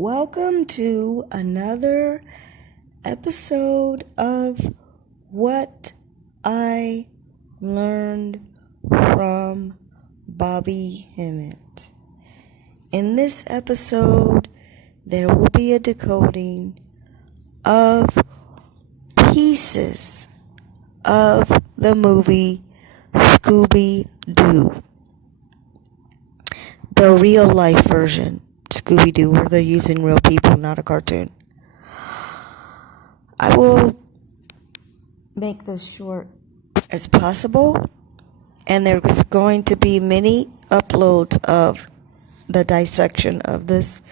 Welcome to another episode of What I Learned from Bobby Hemmit. In this episode, there will be a decoding of pieces of the movie Scooby-Doo. The real life version. Scooby-Doo, where they're using real people, not a cartoon. I will make this short as possible, and there's going to be many uploads of the dissection of this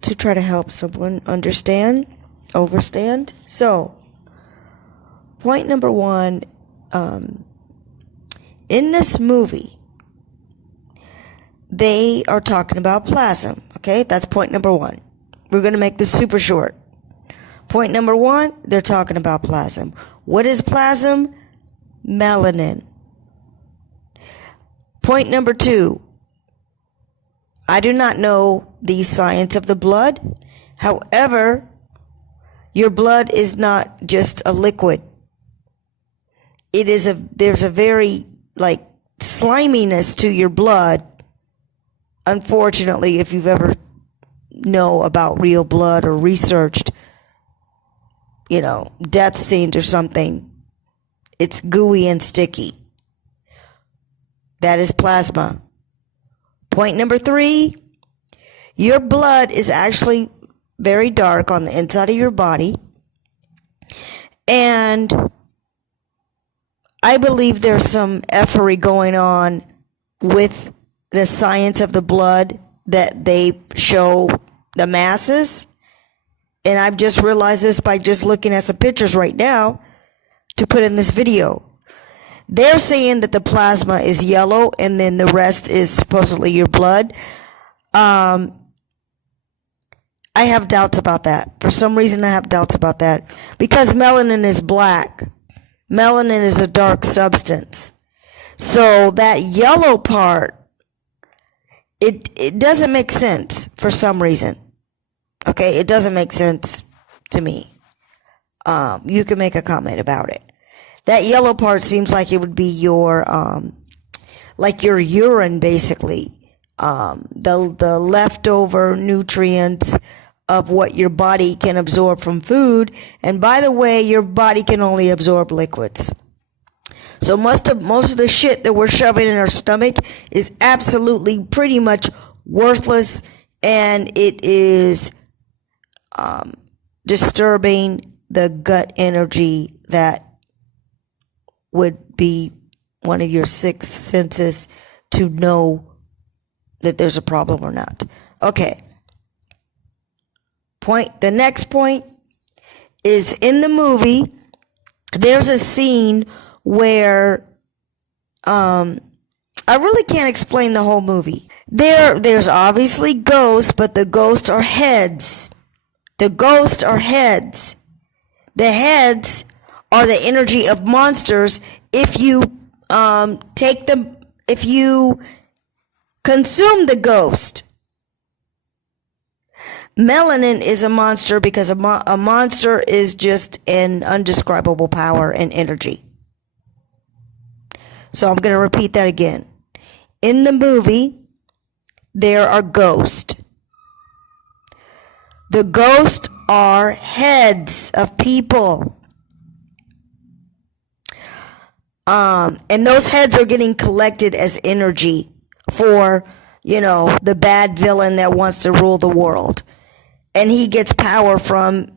to try to help someone understand, overstand. So, point number one, in this movie, they are talking about plasm. Okay, that's point number one. We're going to make this super short. Point number one, they're talking about plasm. What is plasm? Melanin. Point number two, I do not know the science of the blood. However, your blood is not just a liquid. There's a very sliminess to your blood. Unfortunately, if you've ever know about real blood or researched, death scenes or something, it's gooey and sticky. That is plasma. Point number three, your blood is actually very dark on the inside of your body. And I believe there's some effery going on with the science of the blood that they show the masses. And I've just realized this by just looking at some pictures right now to put in this video. They're saying that the plasma is yellow and then the rest is supposedly your blood. I have doubts about that. For some reason I have doubts about that. Because melanin is black. Melanin is a dark substance. So that yellow part, it doesn't make sense for some reason. Okay, it doesn't make sense to me. You can make a comment about it. That yellow part seems like it would be your urine, basically. The leftover nutrients of what your body can absorb from food. And by the way, your body can only absorb liquids. So most of the shit that we're shoving in our stomach is absolutely pretty much worthless, and it is disturbing the gut energy that would be one of your sixth senses to know that there's a problem or not. Okay. The next point is in the movie, there's a scene where I really can't explain the whole movie. There's obviously ghosts, but the ghosts are heads. The ghosts are heads. The heads are the energy of monsters if you if you consume the ghost. Melanin is a monster because a monster is just an undescribable power and energy. So I'm going to repeat that again. In the movie, there are ghosts. The ghosts are heads of people. And those heads are getting collected as energy for, the bad villain that wants to rule the world. And he gets power from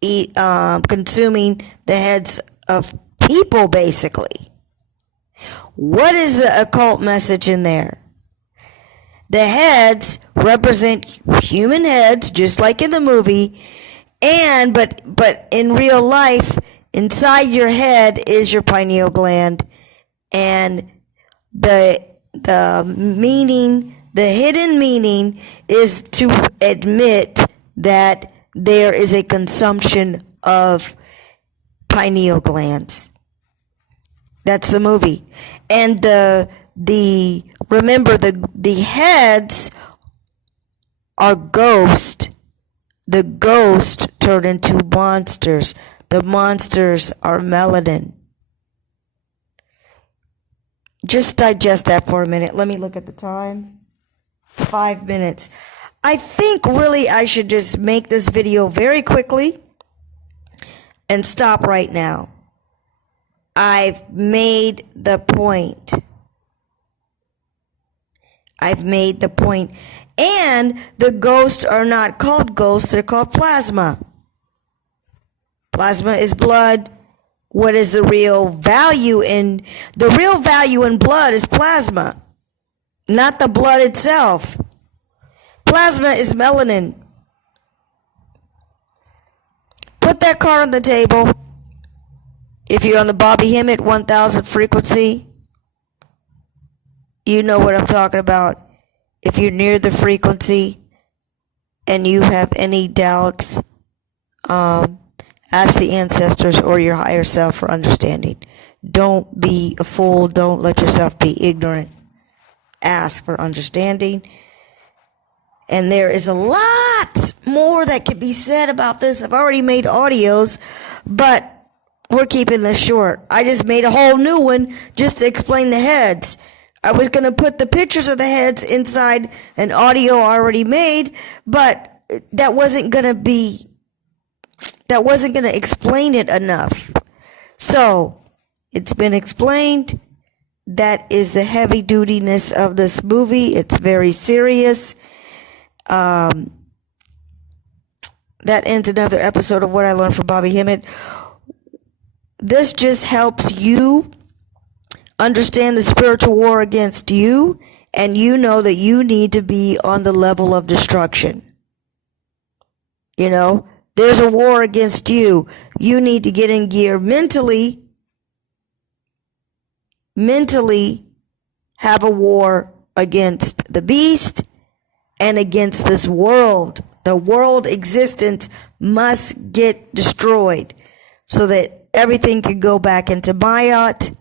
consuming the heads of people, basically. What is the occult message in there? The heads represent human heads, just like in the movie, but in real life, inside your head is your pineal gland, and the hidden meaning is to admit that there is a consumption of pineal glands. That's the movie. And remember the heads are ghosts The ghosts turn into monsters. The monsters are melanin. Just digest that for a minute. Let me look at the time. 5 minutes. I think really I should just make this video very quickly and stop right now. I've made the point. And the ghosts are not called ghosts, they're called plasma. Plasma is blood. What is the real value in blood is plasma, not the blood itself. Plasma is melanin. Put that card on the table. If you're on the Bobby Hemmit 1000 frequency, you know what I'm talking about. If you're near the frequency and you have any doubts, ask the ancestors or your higher self for understanding. Don't be a fool. Don't let yourself be ignorant. Ask for understanding. And there is a lot more that could be said about this. I've already made audios, but we're keeping this short. I just made a whole new one just to explain the heads. I was going to put the pictures of the heads inside an audio already made, but that wasn't going to explain it enough. So, it's been explained. That is the heavy dutiness of this movie. It's very serious. That ends another episode of What I Learned from Bobby Hemmit. This just helps you understand the spiritual war against you, and you know that you need to be on the level of destruction. You know, there's a war against you. You need to get in gear mentally have a war against the beast and against this world. The world existence must get destroyed so that everything can go back into Mayat,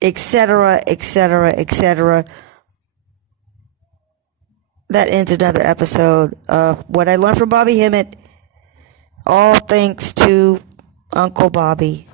etc., etc., etc. That ends another episode of What I Learned from Bobby Hemmit. All thanks to Uncle Bobby.